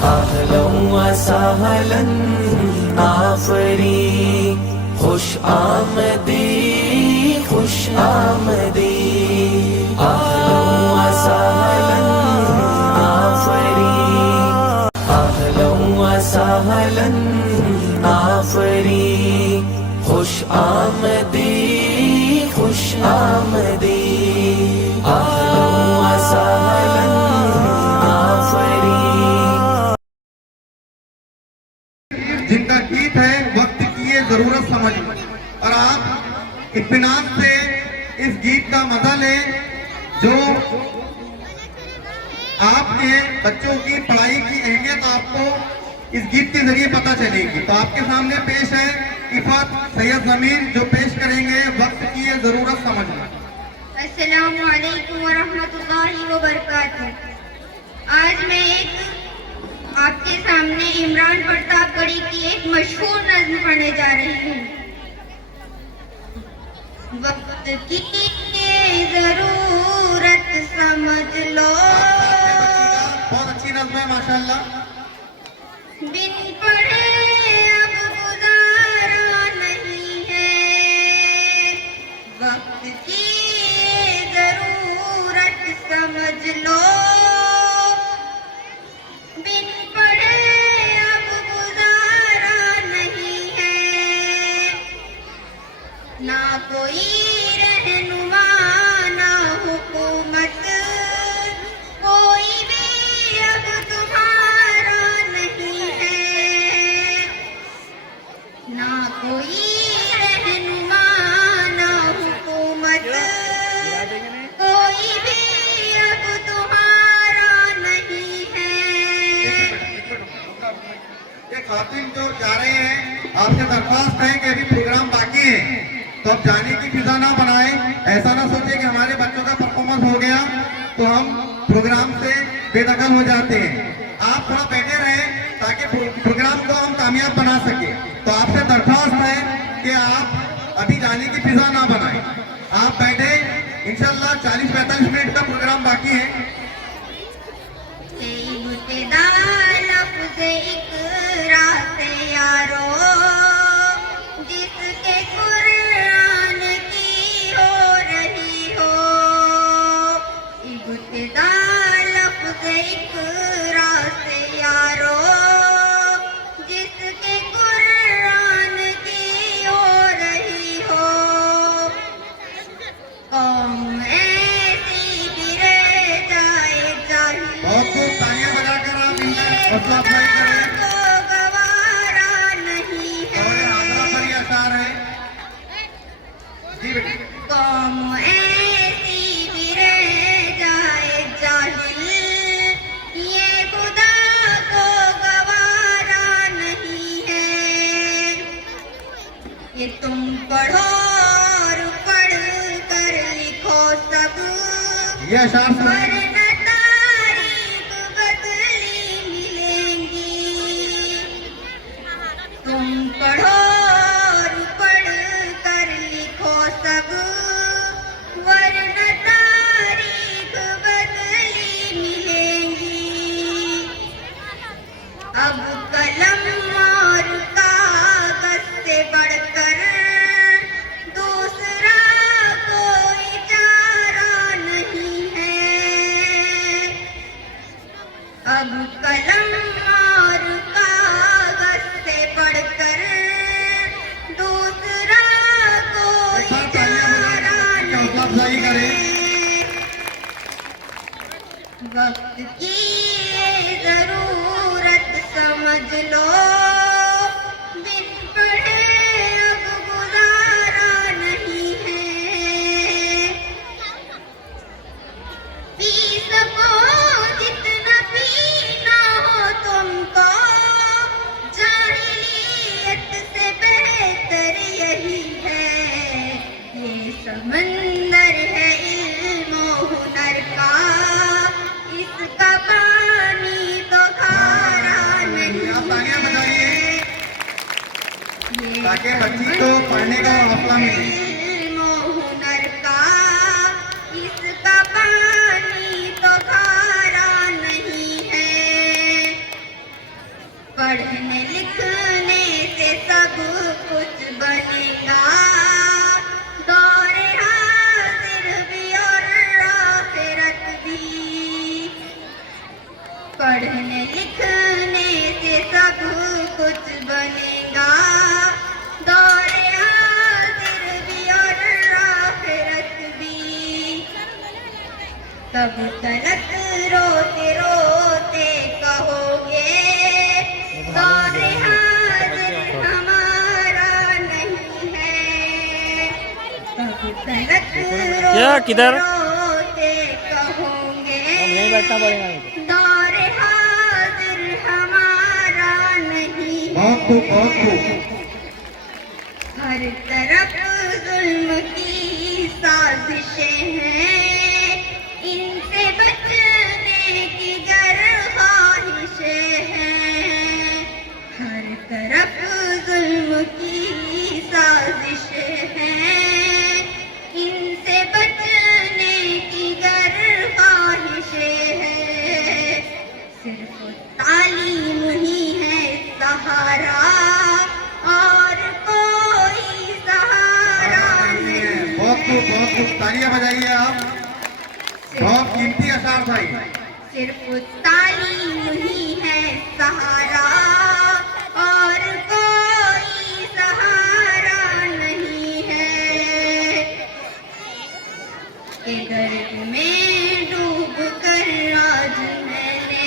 अहलन व सहलन आफरी, खुश आमदी खुश आमदी। अहलन व सहलन आफरी, अहलन व सहलन आफरी, खुश आमदी खुश आमदी। अहलन व सहलन आफरी। जिनका गीत है वक्त की ये जरूरत समझ, और आप इत्मीनान से इस गीत का मजा लें जो आपके बच्चों की पढ़ाई की अहमियत आपको इस गीत के जरिए पता चलेगी। तो आपके सामने पेश है इफ़त सैयद ज़मीर जो पेश करेंगे वक्त की ये जरूरत समझ। अस्सलामु अलैकुम व रहमतुल्लाहि व बरकातुहू। आज मैं आपके सामने इमरान प्रतापगढ़ी की एक मशहूर नज़्म पढ़ने जा रही हूँ। वक्त की जरूरत समझ लो। बहुत अच्छी नज़्म है माशाल्लाह। बिन पढ़े अब गुजारा नहीं है, वक्त की जरूरत समझ लो। बिन पढ़े अब गुजारा नहीं है, ना कोई रहनुमा ना हुकूमत, कोई भी अब तुम्हारा नहीं है, ना कोई रहनुमा ना हुकूमत, कोई भी अब तुम्हारा नहीं है। ये खातिन जो जा रहे हैं आपसे दरख्वास्त है कि अभी प्रोग्राम बाकी है, तो अब जाने की फिजा ना बनाए। ऐसा ना सोचे कि हमारे बच्चों का परफॉर्मेंस हो गया तो हम प्रोग्राम से बेदखल हो जाते हैं। आप थोड़ा बैठे रहें ताकि प्रोग्राम को हम कामयाब बना सके। तो आपसे दरख्वास्त है कि आप अभी जाने की फिजा ना बनाए, आप बैठे। इंशाल्लाह 40-45 मिनट का प्रोग्राम बाकी है। जिसके कुरान की हो रही हो, इब्तिदा लफ्ज़ इक़रा से यारो, जिसके कुरान की हो रही हो। कौम ऐसी गिरे जाए जाहिल, बहुत खूब तालियां बजाकर आप इनका हौसला अफजाई करें। कौम ऐसी भी रह जाए जाहिल, ये खुदा को गवारा नहीं है। ये तुम पढ़ो और पढ़ कर लिखो सब, ये अशार वरना तारीख बदली मिलेंगी। तुम पढ़ो और पढ़ कर लिखो सब, वरना तारीख बदली मिलेंगी। अब कलम और कागज से बढ़कर दूसरा कोई चारा नहीं है। अब कलम और कागज से बढ़कर दूसरा कोई चारा नहीं है। वक्त की ये जरूरत समझ लो, बिन पढ़े अब गुजारा नहीं है। पी सको जितना पीना हो तुमको, जाहिलियत से बेहतर यही है। ये समंदर है इल्म और हुनर का, इसका पानी तो खारा नहीं है। ताकि बच्ची को पढ़ने का हौसला मिले। इल्म और हुनर का, इसका पानी तो खारा नहीं है। पढ़ने लिखने से सब कुछ बनेगा, दौरे हाजिर भी और आखिरत भी। तब तलक रोते रोते कहोगे, दौरे हाजिर हमारा नहीं है। तब तलक किधर? रोते कहोगे, यहीं बैठना पड़ेगा। दौरे हाजिर हमारा नहीं बहुत खूब, बहुत है। खूब। हर तरफ जुल्म की साजिशें हैं, इनसे बचने की गर ख्वाहिशें हैं। हर तरफ जुल्म की साजिशें हैं, इनसे बचने की गर ख्वाहिशें हैं। सिर्फ तालीम ही है सहारा, और कोई सहारा नहीं बहुत खूब, बहुत खूब, है। तालियां बजाइए आप। बहुत कीमती अशार था ये। सिर्फ तालीम ही है सहारा, और कोई सहारा नहीं है। के दर्द में डूब कर आज मैंने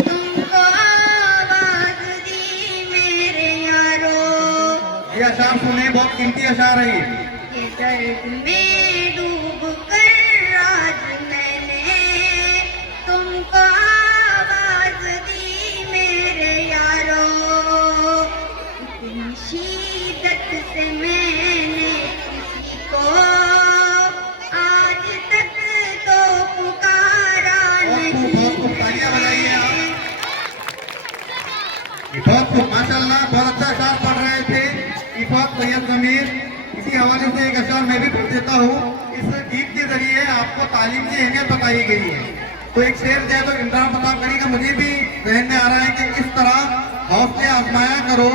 तुमको आवाज दी मेरे यारो। ये अशार सुने, बहुत कीमती अशार है ये। के दर्द में डूब कर आज मैंने तुमको आवाज दी मेरे यारो। इतनी शिद्दत से मैंने किसी को आज तक तो पुकारा बहुत खूब, बहुत खूब, तालियां बजाइए आप। नहीं। बहुत खूब, माशाल्लाह, बहुत अच्छा अशार पढ़ रहे थे इफ़ात सैयद ज़मीर। इसी हवाले से एक अशार मैं भी पढ़ देता हूँ। इस गीत के जरिए आपको तालीम की अहमियत बताई गई है। तो एक शेर जो है तो इमरान प्रतापगढ़ी का मुझे भी जहन में आ रहा है कि इस तरह हौसले आजमाया करो